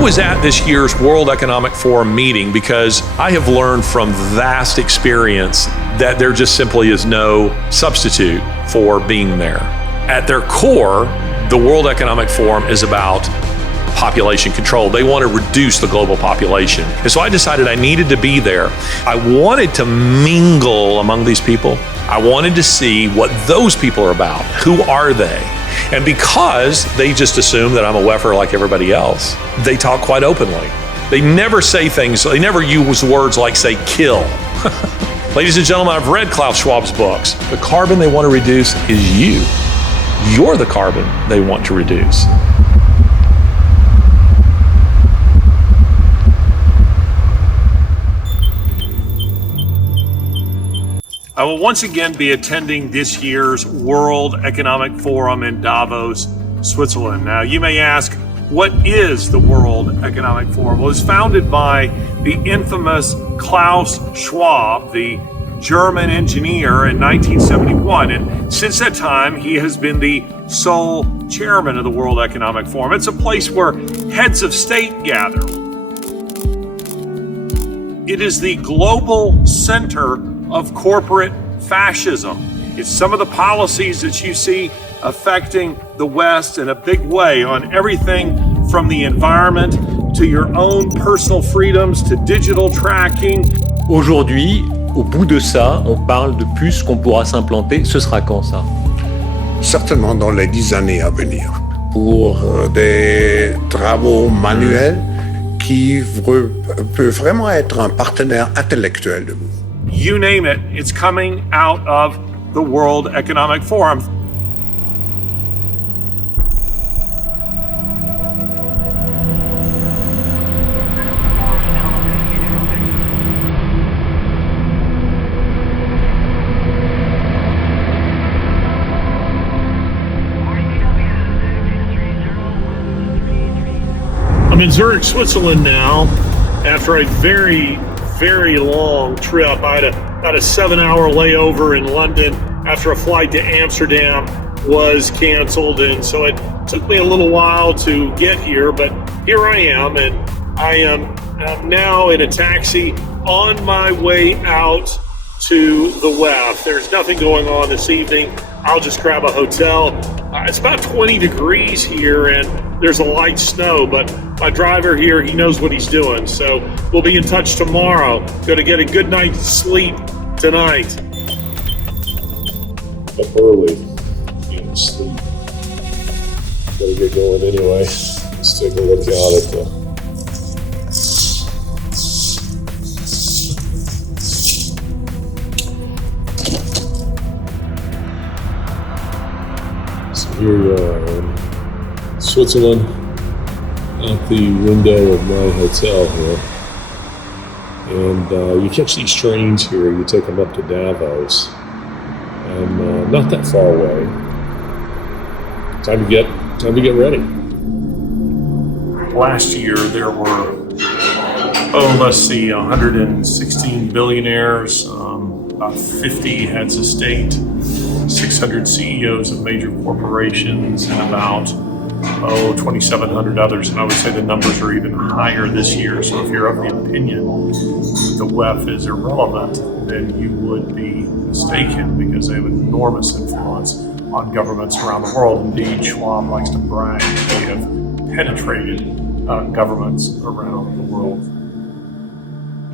was at this year's World Economic Forum meeting because I have learned from vast experience that there just simply is no substitute for being there. At their core, the World Economic Forum is about population control. They want to reduce the global population. And so I decided I needed to be there. I wanted to mingle among these people. I wanted to see what those people are about. Who are they? And because they just assume that I'm a WEFer like everybody else, they talk quite openly. They never say things, they never use words like, say, kill. Ladies and gentlemen, I've read Klaus Schwab's books. The carbon they want to reduce is you. You're the carbon they want to reduce. I will once again be attending this year's World Economic Forum in Davos, Switzerland. Now, you may ask, what is the World Economic Forum? Well, it was founded by the infamous Klaus Schwab, the German engineer, in 1971. And since that time, he has been the sole chairman of the World Economic Forum. It's a place where heads of state gather. It is the global center of corporate fascism. It's some of the policies that you see affecting the West in a big way on everything from the environment to your own personal freedoms to digital tracking. Aujourd'hui, au bout de ça, on parle de plus qu'on pourra s'implanter. Ce sera quand ça? Certainement dans les 10 années à venir. Pour des travaux manuels qui peuvent vraiment être un partenaire intellectuel de vous. You name it, it's coming out of the World Economic Forum. I'm in Zurich, Switzerland now, after a very long trip. I had about a 7-hour layover in London after a flight to Amsterdam was canceled, and so it took me a little while to get here, but here I am, and I am now in a taxi on my way out to the WEF. There's nothing going on this evening. I'll just grab a hotel. It's about 20 degrees here, and there's a light snow, but my driver here, he knows what he's doing. So we'll be in touch tomorrow. Going to get a good night's sleep tonight. Up early, getting sleep. Gotta get going anyway. Let's take a look out at the Here we are in Switzerland at the window of my hotel here. And you catch these trains here, you take them up to Davos. And not that far away. Time to get ready. Last year there were, let's see, 116 billionaires, about 50 heads of state, 600 CEOs of major corporations, and about 2,700 others. And I would say the numbers are even higher this year. So if you're of the opinion the WEF is irrelevant, then you would be mistaken, because they have enormous influence on governments around the world. Indeed, Schwab likes to brag that they have penetrated governments around the world.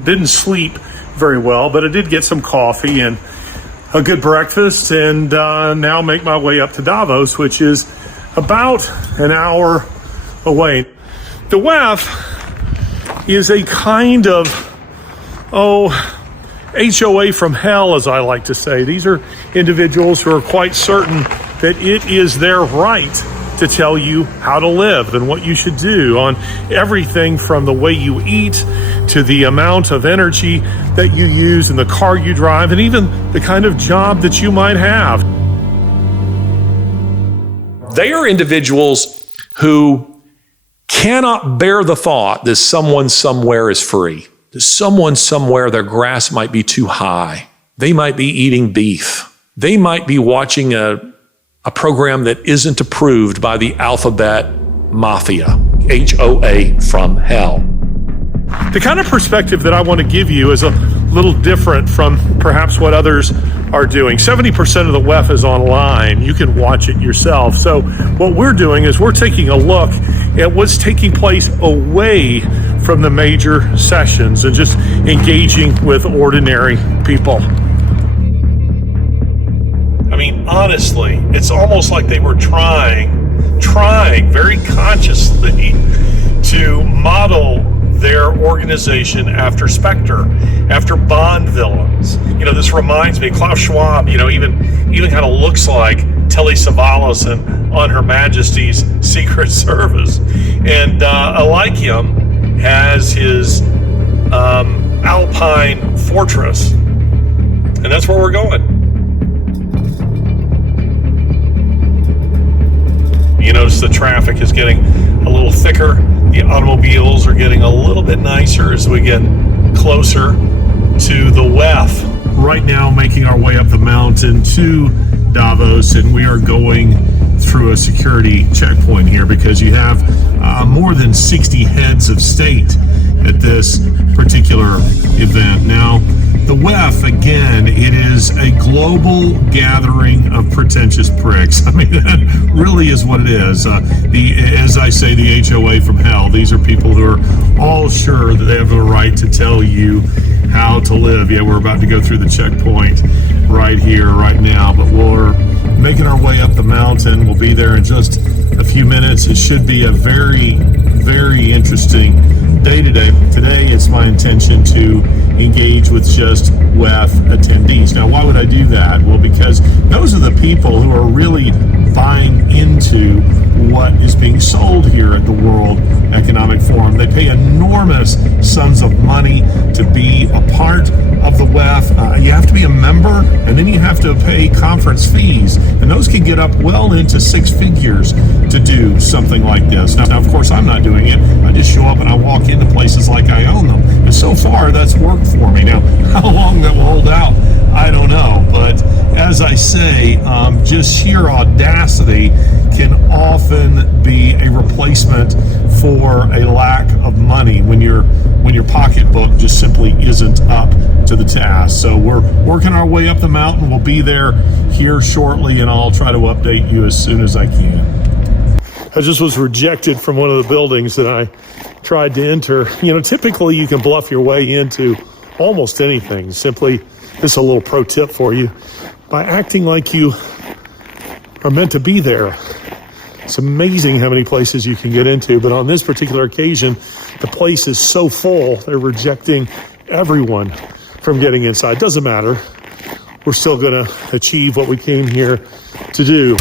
Didn't sleep very well, but I did get some coffee and a good breakfast, and now make my way up to Davos, which is about an hour away. The WEF is a kind of, HOA from hell, as I like to say. These are individuals who are quite certain that it is their right to tell you how to live and what you should do on everything from the way you eat to the amount of energy that you use in the car you drive, and even the kind of job that you might have. They are individuals who cannot bear the thought that someone somewhere is free. That someone somewhere, their grass might be too high. They might be eating beef. They might be watching a program that isn't approved by the alphabet mafia. HOA from hell. The kind of perspective that I want to give you is a little different from perhaps what others are doing. 70% of the WEF is online. You can watch it yourself. So what we're doing is we're taking a look at what's taking place away from the major sessions and just engaging with ordinary people. I mean, honestly, it's almost like they were trying very consciously to model their organization after Spectre, after Bond villains. You know, this reminds me, Klaus Schwab, you know, even kind of looks like Telly Savalas on Her Majesty's Secret Service. And Aleichem has his Alpine fortress. And that's where we're going. You notice the traffic is getting a little thicker. The automobiles are getting a little bit nicer as we get closer to the WEF. Right now, making our way up the mountain to Davos, and we are going through a security checkpoint here because you have more than 60 heads of state at this particular event. Now, the WEF, again, it is a global gathering of pretentious pricks. I mean, that really is what it is. As I say, the HOA from hell. These are people who are all sure that they have the right to tell you how to live. Yeah, we're about to go through the checkpoint right here, right now, but we're making our way up the mountain. We'll be there in just a few minutes. It should be a very, very interesting day today. Today, it's my intention to engage with just WEF attendees. Now, why would I do that? Well, because those are the people who are really buying into what is being sold here at the World Economic Forum. They pay enormous sums of money to be a part of the WEF. You have to be a member, and then you have to pay conference fees, and those can get up well into six figures to do something like this. Now, of course, I'm not doing it. I just show up and I walk into places like I own them, and so far that's worked for me. Now, how long that will hold out, I don't know, but as I say, just sheer audacity can often be a replacement for a lack of money when your pocketbook just simply isn't up to the task. So we're working our way up the mountain. We'll be there here shortly, and I'll try to update you as soon as I can. I just was rejected from one of the buildings that I tried to enter. You know, typically you can bluff your way into almost anything. Simply, this is a little pro tip for you. By acting like you are meant to be there. It's amazing how many places you can get into, but on this particular occasion, the place is so full, they're rejecting everyone from getting inside. Doesn't matter. We're still going to achieve what we came here to do.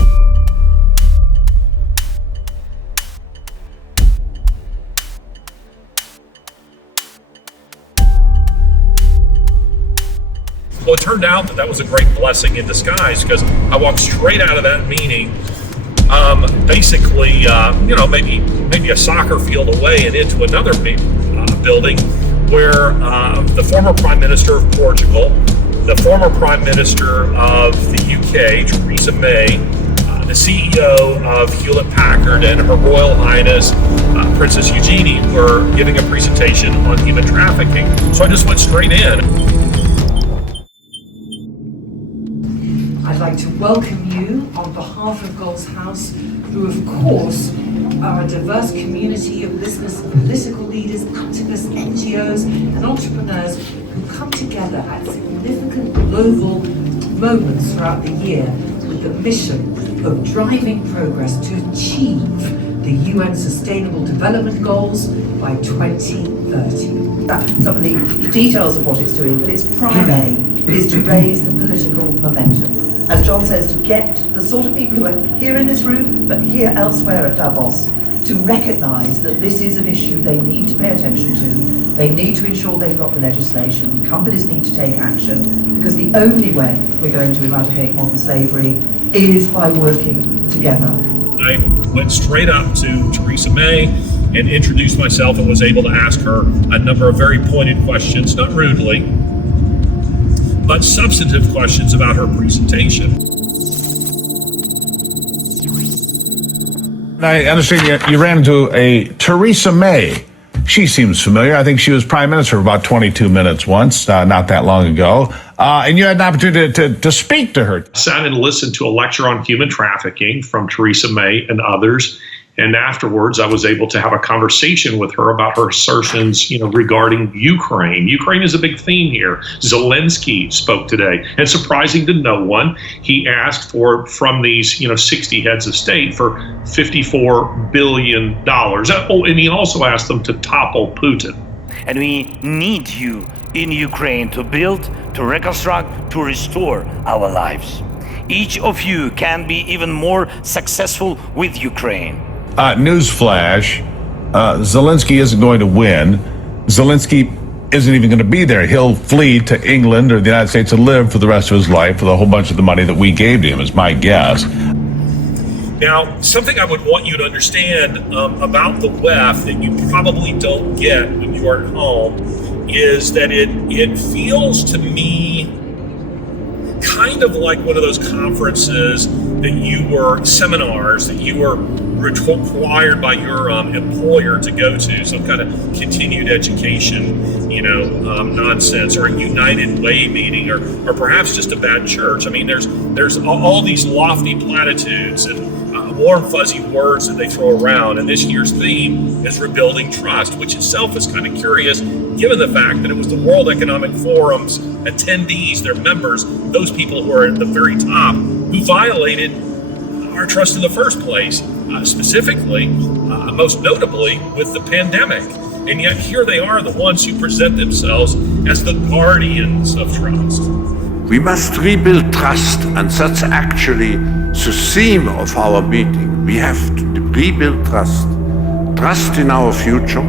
Well, it turned out that was a great blessing in disguise because I walked straight out of that meeting, basically, maybe a soccer field away and into another building where the former Prime Minister of Portugal, the former Prime Minister of the UK, Theresa May, the CEO of Hewlett-Packard, and Her Royal Highness Princess Eugenie were giving a presentation on human trafficking. So I just went straight in. I'd like to welcome you on behalf of Gold's House, who of course are a diverse community of listeners, political leaders, activists, NGOs and entrepreneurs who come together at significant global moments throughout the year with the mission of driving progress to achieve the UN Sustainable Development Goals by 2030. Some of the details of what it's doing, but its prime aim is to raise the political momentum. As John says, to get the sort of people who are here in this room, but here elsewhere at Davos, to recognise that this is an issue they need to pay attention to. They need to ensure they've got the legislation. Companies need to take action, because the only way we're going to eradicate modern slavery is by working together. I went straight up to Theresa May and introduced myself and was able to ask her a number of very pointed questions, not rudely, but substantive questions about her presentation. I understand you ran into a Theresa May. She seems familiar. I think she was prime minister for about 22 minutes once, not that long ago. And you had an opportunity to speak to her. I sat and listened to a lecture on human trafficking from Theresa May and others. And afterwards, I was able to have a conversation with her about her assertions, regarding Ukraine. Ukraine is a big theme here. Zelenskyy spoke today, and surprising to no one, he asked from these, 60 heads of state for $54 billion. Oh, and he also asked them to topple Putin. And we need you in Ukraine to build, to reconstruct, to restore our lives. Each of you can be even more successful with Ukraine. Newsflash, Zelenskyy isn't going to win. Zelenskyy isn't even going to be there. He'll flee to England or the United States to live for the rest of his life with a whole bunch of the money that we gave to him, is my guess. Now, something I would want you to understand about the WEF that you probably don't get when you are at home is that it feels to me kind of like one of those conferences seminars that you were required by your employer to go to, some kind of continued education, nonsense, or a United Way meeting, or perhaps just a bad church. I mean, there's all these lofty platitudes and warm, fuzzy words that they throw around. And this year's theme is rebuilding trust, which itself is kind of curious, given the fact that it was the World Economic Forum's attendees, their members, those people who are at the very top, who violated our trust in the first place, specifically, most notably, with the pandemic. And yet here they are, the ones who present themselves as the guardians of trust. We must rebuild trust, and that's actually the theme of our meeting. We have to rebuild trust. Trust in our future,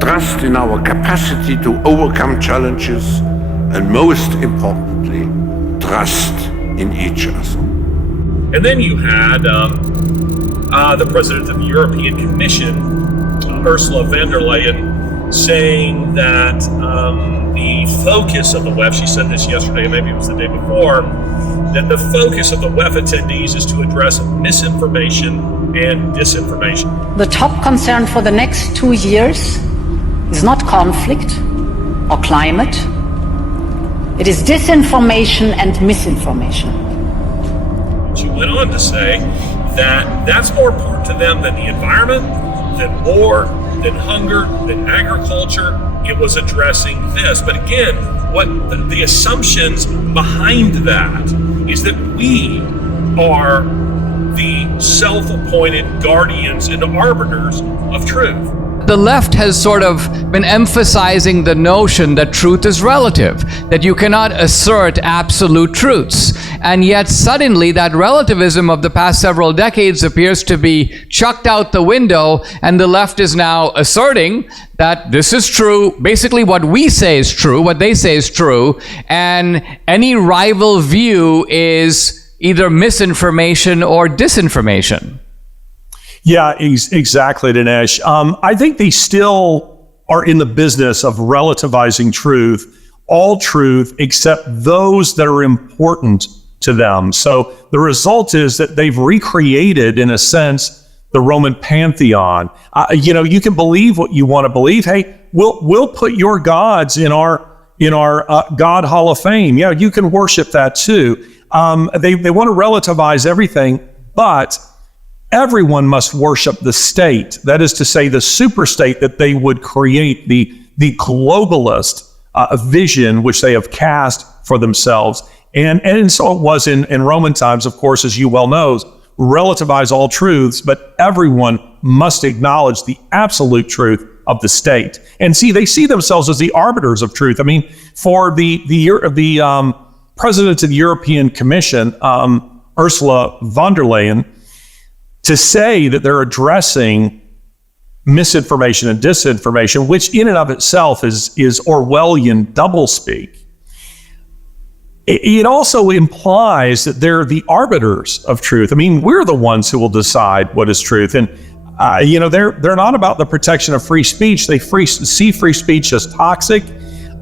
trust in our capacity to overcome challenges, and most importantly, trust in each other. And then you had the president of the European Commission, Ursula von der Leyen, saying that the focus of the WEF, she said this yesterday, maybe it was the day before, that the focus of the WEF attendees is to address misinformation and disinformation. The top concern for the next 2 years is not conflict or climate. It is disinformation and misinformation. She went on to say that that's more important to them than the environment, than war, than hunger, than agriculture. It was addressing this. But again, what the assumptions behind that is that we are the self-appointed guardians and arbiters of truth. The left has sort of been emphasizing the notion that truth is relative, that you cannot assert absolute truths. And yet suddenly that relativism of the past several decades appears to be chucked out the window, and the left is now asserting that this is true, basically what we say is true, what they say is true, and any rival view is either misinformation or disinformation. Yeah, exactly, Dinesh. I think they still are in the business of relativizing truth, all truth except those that are important to them. So the result is that they've recreated, in a sense, the Roman pantheon. You can believe what you want to believe. Hey, we'll put your gods in our God Hall of Fame. Yeah, you can worship that too. They want to relativize everything, but everyone must worship the state. That is to say, the super state that they would create, the globalist vision which they have cast for themselves. And so it was in Roman times, of course, as you well know, relativize all truths, but everyone must acknowledge the absolute truth of the state. And see, they see themselves as the arbiters of truth. I mean, for the president of the European Commission, Ursula von der Leyen, to say that they're addressing misinformation and disinformation, which in and of itself is Orwellian doublespeak, it also implies that they're the arbiters of truth. I mean, we're the ones who will decide what is truth. And, they're not about the protection of free speech. They see free speech as toxic,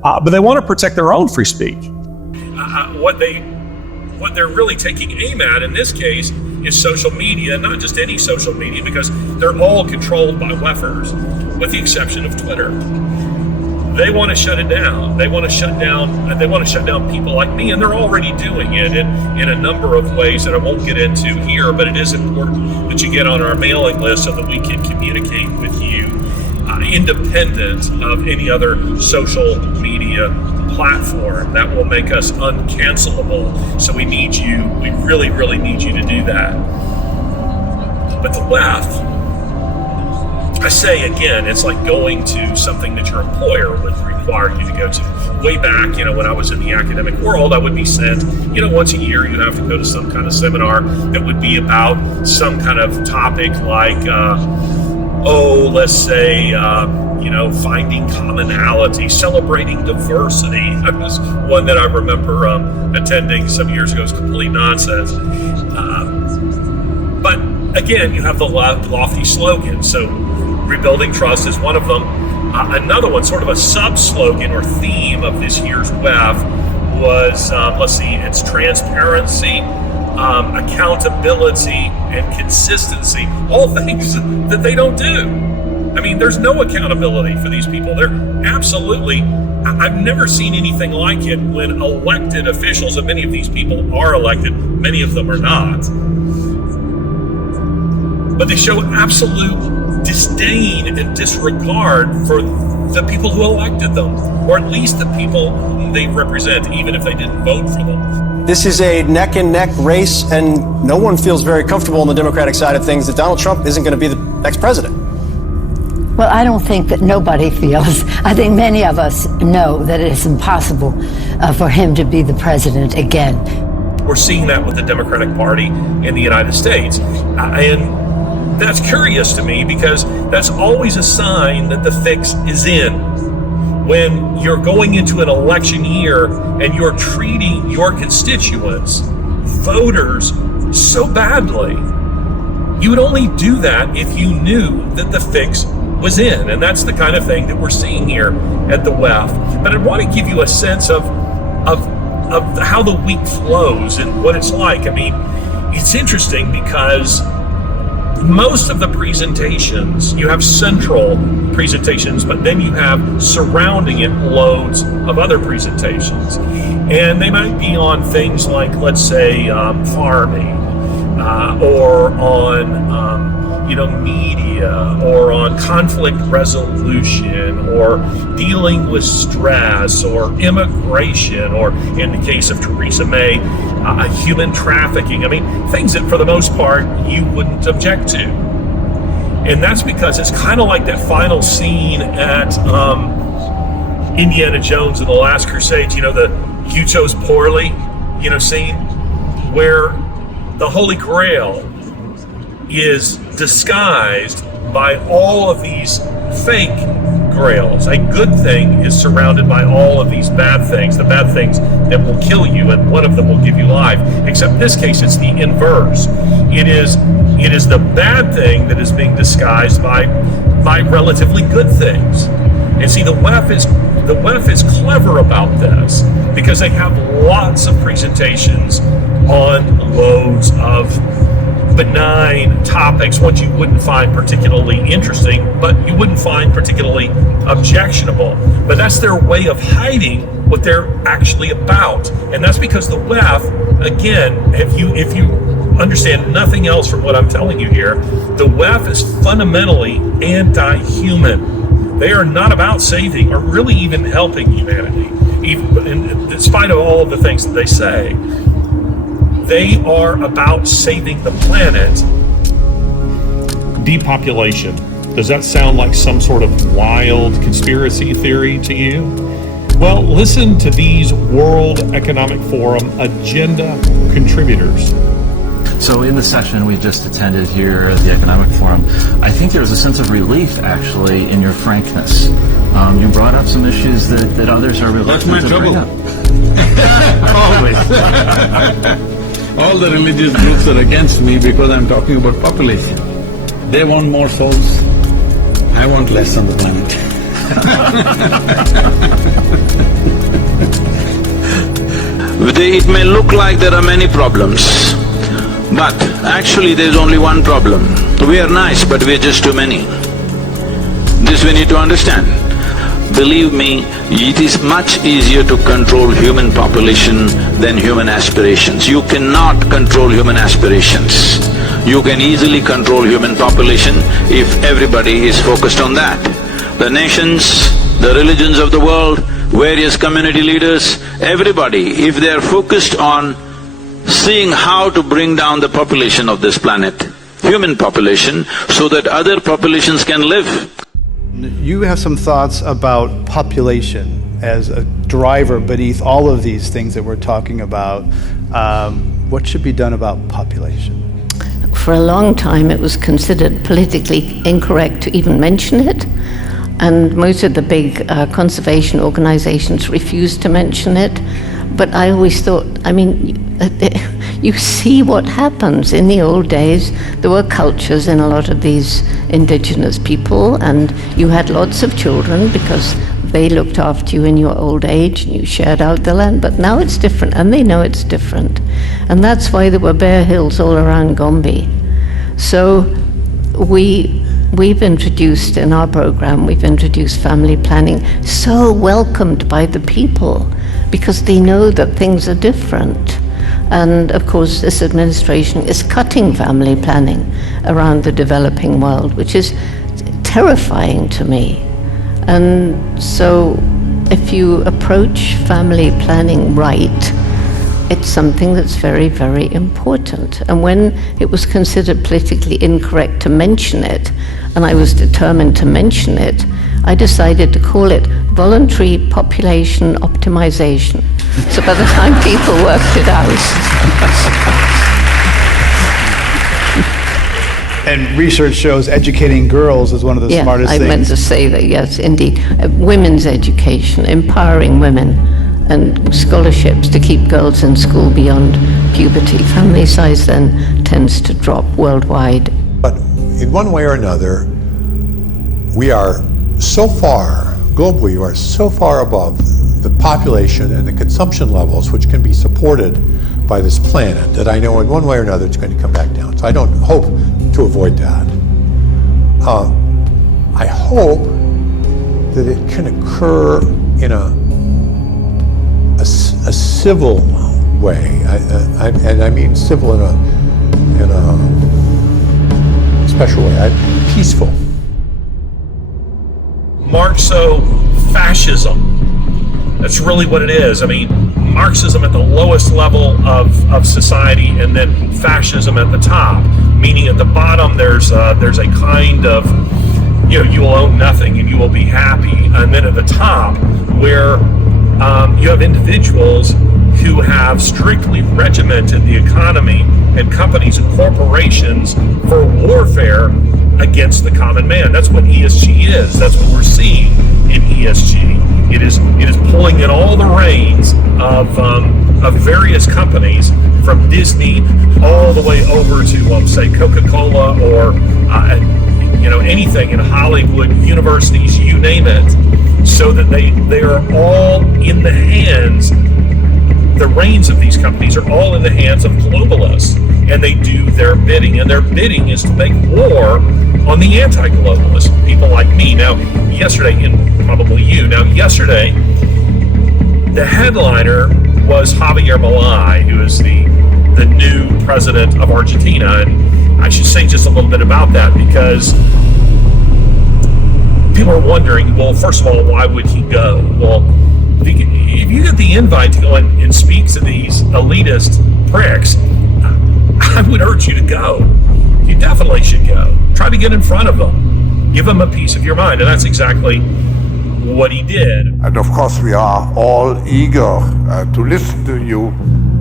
but they want to protect their own free speech. What they're really taking aim at in this case is social media, not just any social media, because they're all controlled by WEFers, with the exception of Twitter. They want to shut it down. They want to shut down people like me, and they're already doing it in a number of ways that I won't get into here, but it is important that you get on our mailing list so that we can communicate with you independent of any other social media platform. That will make us uncancelable. So we need you. We really, really need you to do that. But the WEF, I say again, it's like going to something that your employer would require you to go to. Way back, when I was in the academic world, I would be sent, once a year, you have to go to some kind of seminar that would be about some kind of topic like, let's say, finding commonality, celebrating diversity. That was one that I remember attending some years ago. It was complete nonsense. But again, you have the lofty slogan. So rebuilding trust is one of them. Another one, sort of a sub-slogan or theme of this year's WEF was, it's transparency, accountability, and consistency. All things that they don't do. I mean, there's no accountability for these people. They're absolutely, I've never seen anything like it when elected officials, and many of these people are elected, many of them are not. But they show absolute disdain and disregard for the people who elected them, or at least the people whom they represent, even if they didn't vote for them. This is a neck-and-neck race, and no one feels very comfortable on the Democratic side of things that Donald Trump isn't going to be the next president. Well, I don't think that nobody feels. I think many of us know that it is impossible for him to be the president again. We're seeing that with the Democratic Party in the United States. And that's curious to me because that's always a sign that the fix is in. When you're going into an election year and you're treating your constituents, voters, so badly, you would only do that if you knew that the fix was in. And that's the kind of thing that we're seeing here at the WEF. But I want to give you a sense of how the week flows and what it's like. I mean, it's interesting because most of the presentations, you have central presentations, but then you have surrounding it loads of other presentations. And they might be on things like, let's say, farming, or on media, or on conflict resolution, or dealing with stress, or immigration, or in the case of Theresa May, human trafficking. I mean, things that for the most part you wouldn't object to. And that's because it's kind of like that final scene at Indiana Jones and the Last Crusade, the "you chose poorly," scene, where the Holy Grail is disguised by all of these fake grails. A good thing is surrounded by all of these bad things, the bad things that will kill you, and one of them will give you life. Except in this case, it's the inverse. It is the bad thing that is being disguised by relatively good things. And see, the WEF is clever about this because they have lots of presentations on loads of benign topics, what you wouldn't find particularly interesting, but you wouldn't find particularly objectionable. But that's their way of hiding what they're actually about. And that's because the WEF, again, if you understand nothing else from what I'm telling you here, the WEF is fundamentally anti-human. They are not about saving or really even helping humanity, even in spite of all of the things that they say. They are about saving the planet. Depopulation. Does that sound like some sort of wild conspiracy theory to you? Well, listen to these World Economic Forum agenda contributors. So in the session we just attended here at the Economic Forum, I think there was a sense of relief, actually, in your frankness. You brought up some issues that others are reluctant to bring up. Always. All the religious groups are against me because I'm talking about population. They want more souls. I want less on the planet. It may look like there are many problems, But actually there's only one problem. We are nice, but we're just too many. This we need to understand. Believe me, it is much easier to control human population than human aspirations. You cannot control human aspirations. You can easily control human population if everybody is focused on that. The nations, the religions of the world, various community leaders, everybody, if they are focused on seeing how to bring down the population of this planet, human population, so that other populations can live. You have some thoughts about population as a driver beneath all of these things that we're talking about. What should be done about population? For a long time, it was considered politically incorrect to even mention it, and most of the big conservation organizations refused to mention it. But I always thought, I mean, you see what happens. In the old days, there were cultures in a lot of these indigenous people, and you had lots of children because they looked after you in your old age and you shared out the land. But now it's different, and they know it's different. And that's why there were bare hills all around Gombe. So we've introduced in our program, we've introduced family planning, so welcomed by the people, because they know that things are different. And of course, this administration is cutting family planning around the developing world, which is terrifying to me. And so if you approach family planning right, it's something that's very, very important. And when it was considered politically incorrect to mention it, and I was determined to mention it, I decided to call it voluntary population optimization. So by the time people worked it out. And research shows educating girls is one of the smartest things. I meant to say that, yes, indeed. Women's education, empowering women, and scholarships to keep girls in school beyond puberty. Family size then tends to drop worldwide. But in one way or another, we are so far, globally, we are so far above the population and the consumption levels which can be supported by this planet that I know in one way or another it's going to come back down. So I don't hope to avoid that. I hope that it can occur in a civil way, and I mean civil in a special way, peaceful. Marxo-fascism. That's really what it is. I mean, Marxism at the lowest level of society, and then fascism at the top, meaning at the bottom there's a kind of, you will own nothing and you will be happy, and then at the top where you have individuals who have strictly regimented the economy and companies and corporations for warfare against the common man. That's what ESG is. That's what we're seeing in ESG. It is pulling in all the reins of various companies, from Disney all the way over to say Coca-Cola or anything in Hollywood, universities, you name it, so that they are all in the hands. The reins of these companies are all in the hands of globalists, and they do their bidding, and their bidding is to make war on the anti-globalists, people like me. Now, yesterday, and probably you, yesterday, the headliner was Javier Milei, who is the new president of Argentina, and I should say just a little bit about that, because people are wondering, well, first of all, why would he go? Well, if you get the invite to go and speak to these elitist pricks, I would urge you to go. You definitely should go. Try to get in front of them. Give them a piece of your mind. And that's exactly what he did. And of course, we are all eager to listen to you.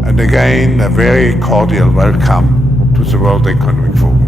And again, a very cordial welcome to the World Economic Forum.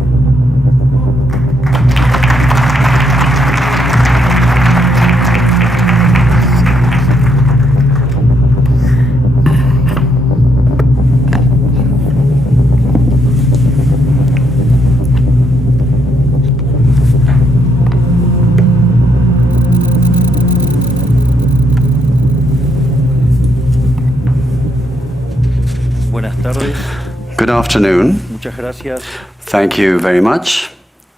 Good afternoon. Thank you very much.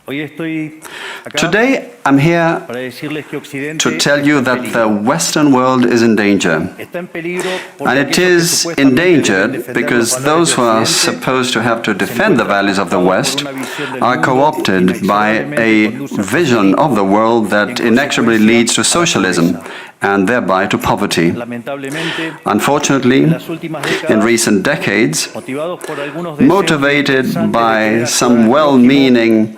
Today, I'm here to tell you that the Western world is in danger. And it is endangered because those who are supposed to have to defend the values of the West are co-opted by a vision of the world that inexorably leads to socialism and thereby to poverty. Unfortunately, in recent decades, motivated by some well-meaning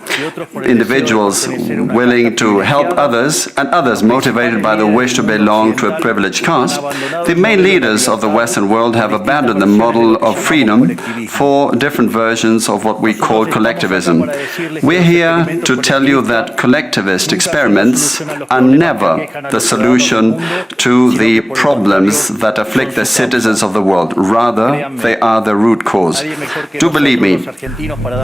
individuals willing to help others, and others motivated by the wish to belong to a privileged caste, the main leaders of the Western world have abandoned the model of freedom for different versions of what we call collectivism. We're here to tell you that collectivist experiments are never the solution to the problems that afflict the citizens of the world. Rather, they are the root cause. Do believe me,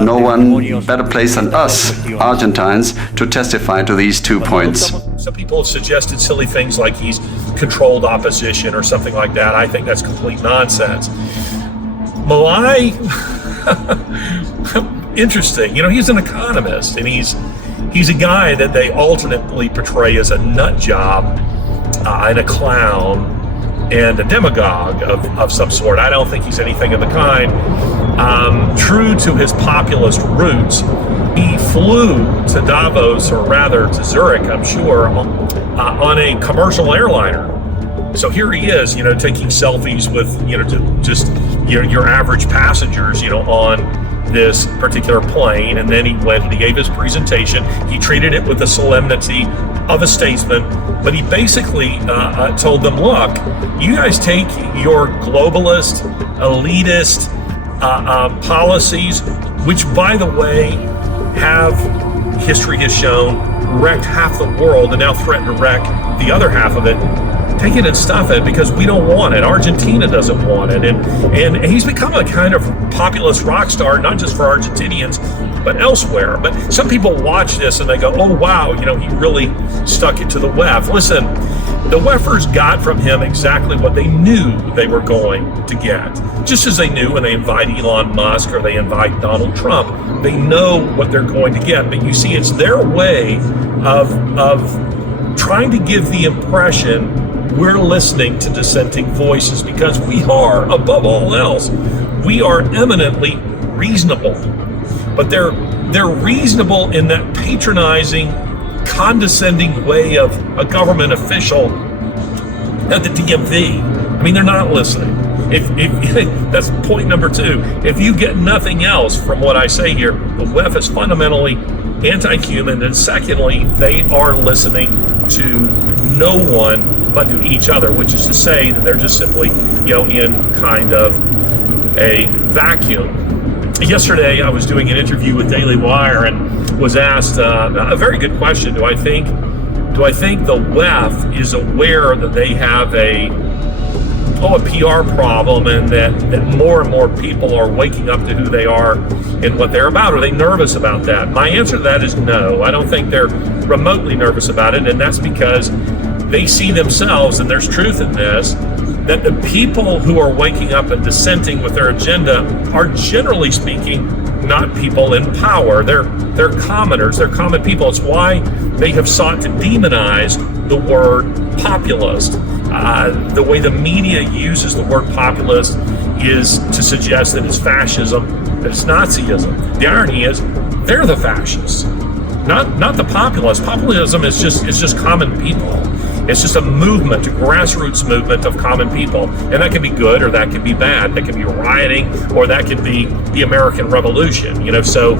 no one better placed than us, Argentines, to testify to these 2 points. Some people have suggested silly things like he's controlled opposition or something like that. I think that's complete nonsense. Malai, interesting. You know, he's an economist, and he's a guy that they alternately portray as a nut job and a clown and a demagogue of some sort. I don't think he's anything of the kind. True to his populist roots, he flew to Davos, or rather to Zurich, I'm sure, on a commercial airliner. So here he is, you know, taking selfies with, you know, just your average passengers, you know, on this particular plane. And then he went and he gave his presentation. He treated it with the solemnity of a statesman, but he basically told them, look, you guys take your globalist, elitist policies, which, by the way, history has shown, wrecked half the world and now threaten to wreck the other half of it. Take it and stuff it, because we don't want it. Argentina doesn't want it. And he's become a kind of populist rock star, not just for Argentinians, but elsewhere. But some people watch this and they go, oh, wow, you know, he really stuck it to the WEF. Listen, the WEFers got from him exactly what they knew they were going to get. Just as they knew when they invite Elon Musk or they invite Donald Trump, they know what they're going to get. But you see, it's their way of trying to give the impression we're listening to dissenting voices, because we are, above all else, we are eminently reasonable. But they're reasonable in that patronizing, condescending way of a government official at the DMV. I mean, they're not listening. If that's point number 2. If you get nothing else from what I say here, the WEF is fundamentally anti-human, and secondly, they are listening to no one but to each other, which is to say that they're just simply, you know, in kind of a vacuum. Yesterday, I was doing an interview with Daily Wire and was asked a very good question. Do I think the WEF is aware that they have a PR problem, and that more and more people are waking up to who they are and what they're about? Are they nervous about that? My answer to that is no. I don't think they're remotely nervous about it, and that's because they see themselves, and there's truth in this, that the people who are waking up and dissenting with their agenda are, generally speaking, not people in power. They're commoners, they're common people. It's why they have sought to demonize the word populist. The way the media uses the word populist is to suggest that it's fascism, that it's Nazism. The irony is, they're the fascists, not the populists. Populism is just common people. It's just a movement, a grassroots movement of common people. And that can be good or that can be bad. That can be rioting or that can be the American Revolution. You know, so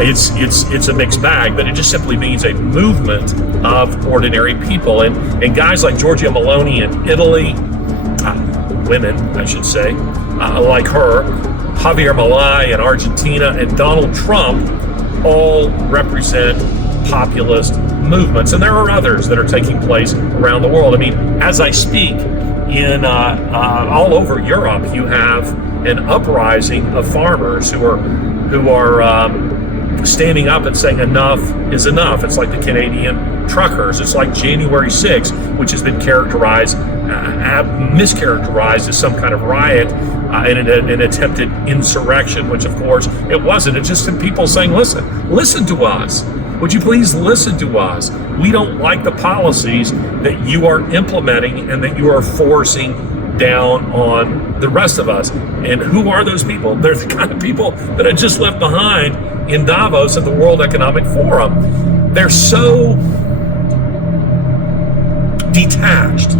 it's a mixed bag, but it just simply means a movement of ordinary people. And guys like Giorgia Meloni in Italy, women, I should say, like her, Javier Milei in Argentina, and Donald Trump all represent populist movements, and there are others that are taking place around the world. I mean, as I speak, in all over Europe, you have an uprising of farmers who are standing up and saying enough is enough. It's like the Canadian truckers. It's like January 6th, which has been mischaracterized as some kind of riot in an attempted insurrection, which of course it wasn't. It's just people saying, listen to us. Would you please listen to us? We don't like the policies that you are implementing and that you are forcing down on the rest of us. And who are those people? They're the kind of people that I just left behind in Davos at the World Economic Forum. They're so detached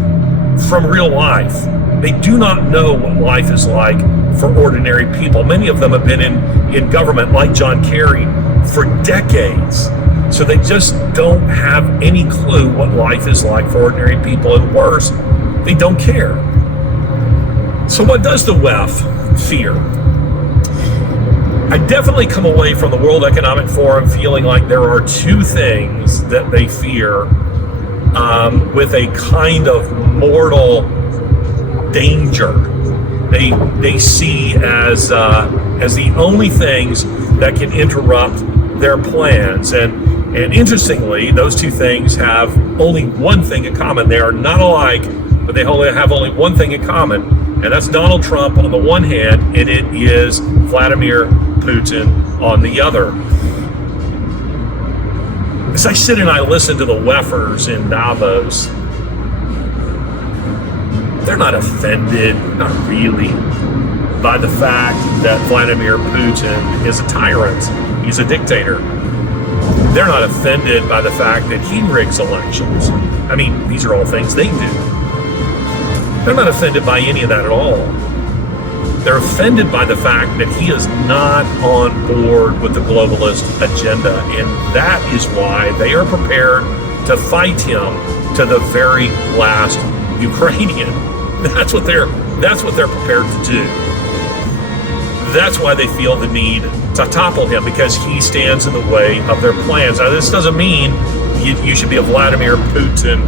from real life. They do not know what life is like for ordinary people. Many of them have been in government, like John Kerry, for decades. So they just don't have any clue what life is like for ordinary people. And worse, they don't care. So what does the WEF fear? I definitely come away from the World Economic Forum feeling like there are two things that they fear with a kind of mortal danger. They see as the only things that can interrupt their plans. And interestingly, those two things have only one thing in common. They are not alike, but they have only one thing in common, and that's Donald Trump on the one hand, and it is Vladimir Putin on the other. As I sit and I listen to the WEFers in Davos, they're not offended, not really, by the fact that Vladimir Putin is a tyrant. He's a dictator. They're not offended by the fact that he rigs elections. I mean, these are all things they do. They're not offended by any of that at all. They're offended by the fact that he is not on board with the globalist agenda, and that is why they are prepared to fight him to the very last Ukrainian. That's what they're prepared to do. That's why they feel the need to topple him, because he stands in the way of their plans. Now, this doesn't mean you should be a Vladimir Putin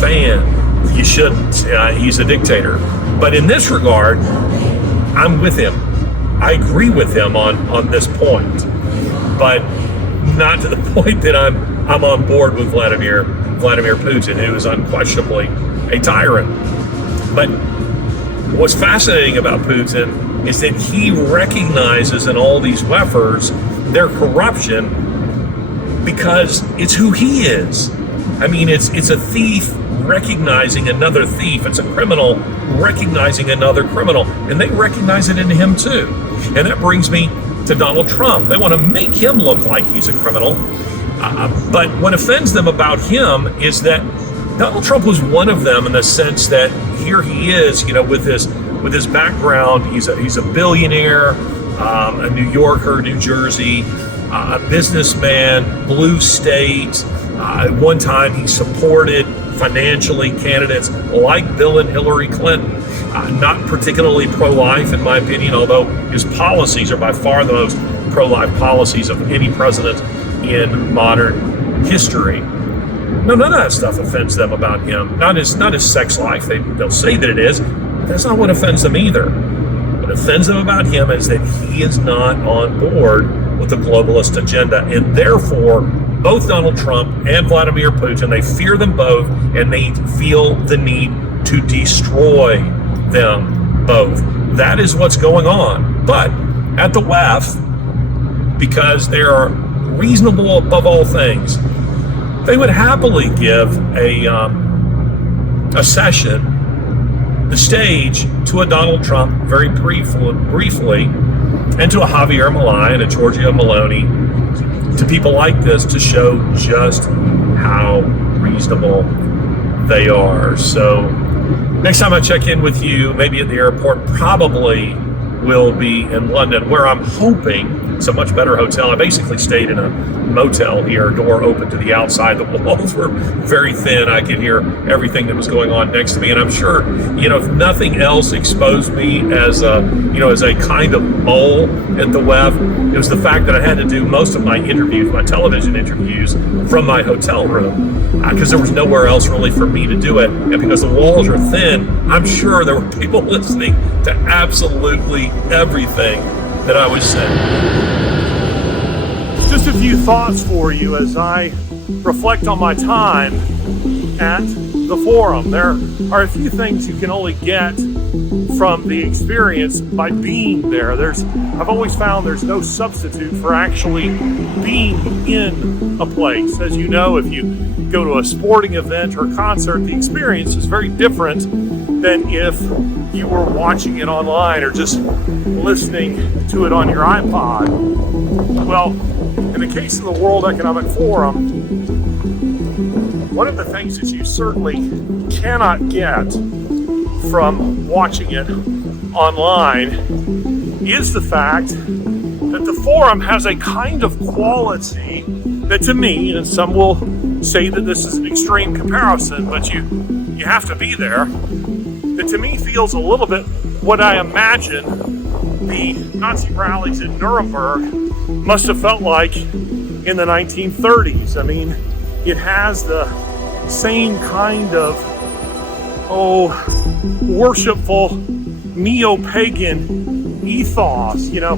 fan. You shouldn't. He's a dictator. But in this regard, I'm with him. I agree with him on this point, but not to the point that I'm on board with Vladimir Putin, who is unquestionably a tyrant. But what's fascinating about Putin is that he recognizes in all these WEFers their corruption because it's who he is. I mean, it's a thief recognizing another thief. It's a criminal recognizing another criminal, and they recognize it in him too. And that brings me to Donald Trump. They want to make him look like he's a criminal, but what offends them about him is that Donald Trump was one of them in the sense that here he is, with his background. He's a billionaire, a New Yorker, New Jersey, a businessman, blue state. At one time, he supported financially candidates like Bill and Hillary Clinton. Not particularly pro-life, in my opinion, although his policies are by far the most pro-life policies of any president in modern history. No, none of that stuff offends them about him. Not his sex life. They'll say that it is. But that's not what offends them either. What offends them about him is that he is not on board with the globalist agenda, and therefore both Donald Trump and Vladimir Putin, they fear them both, and they feel the need to destroy them both. That is what's going on. But at the WEF, because they are reasonable above all things, they would happily give a session, the stage, to a Donald Trump very briefly, and to a Javier Milei and a Giorgia Meloni, to people like this, to show just how reasonable they are. So next time I check in with you, maybe at the airport, probably will be in London, where I'm hoping it's a much better hotel. I basically stayed in a motel here, door open to the outside. The walls were very thin. I could hear everything that was going on next to me, and I'm sure, if nothing else exposed me as a kind of mole at the WEF, it was the fact that I had to do most of my interviews, my television interviews, from my hotel room, because there was nowhere else really for me to do it. And because the walls are thin, I'm sure there were people listening to absolutely everything that I was saying. Just a few thoughts for you as I reflect on my time at the forum. There are a few things you can only get from the experience by being there. I've always found there's no substitute for actually being in a place. As you know, if you go to a sporting event or concert, the experience is very different than if you were watching it online or just listening to it on your iPod. Well, in the case of the World Economic Forum, one of the things that you certainly cannot get from watching it online is the fact that the forum has a kind of quality that, to me, and some will say that this is an extreme comparison, but you have to be there, that to me feels a little bit what I imagine the Nazi rallies in Nuremberg must have felt like in the 1930s. I mean, it has the same kind of, worshipful neo-pagan ethos. You know,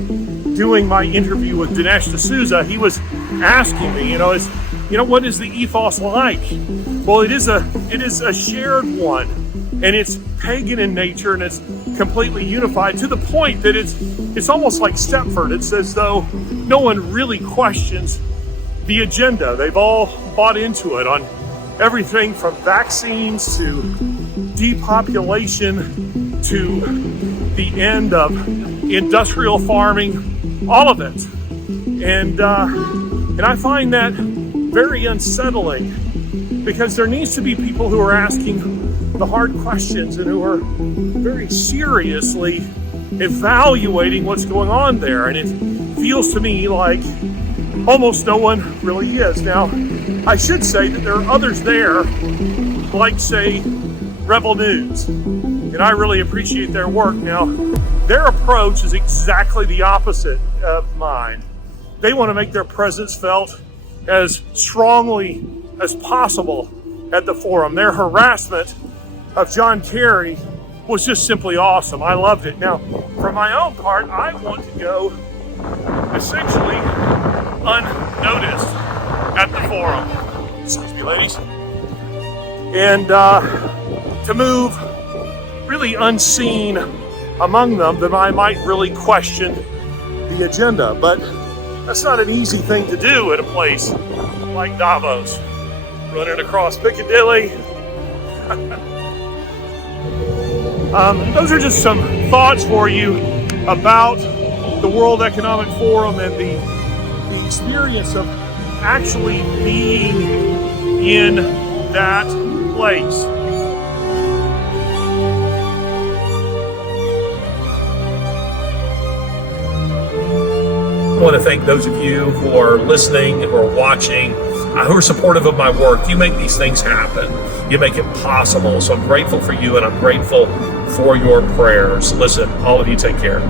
doing my interview with Dinesh D'Souza, he was asking me, what is the ethos like? Well, it is a shared one, and it's pagan in nature, and it's completely unified to the point that it's almost like Stepford. It's as though no one really questions the agenda. They've all bought into it on everything from vaccines to depopulation to the end of industrial farming, all of it. And I find that very unsettling, because there needs to be people who are asking the hard questions and who are very seriously evaluating what's going on there. And it feels to me like almost no one really is. Now, I should say that there are others there, like, say, Rebel News, and I really appreciate their work. Now, their approach is exactly the opposite of mine. They want to make their presence felt as strongly as possible at the forum. Their harassment of John Kerry was just simply awesome. I loved it. Now, for my own part, I want to go essentially unnoticed at the forum. Excuse me, ladies. And to move really unseen among them, then I might really question the agenda. But that's not an easy thing to do at a place like Davos. Running across Piccadilly. Those are just some thoughts for you about the World Economic Forum and the experience of actually being in that place. I want to thank those of you who are listening or watching, who are supportive of my work. You make these things happen. You make it possible. So I'm grateful for you, and I'm grateful for your prayers. Listen, all of you take care.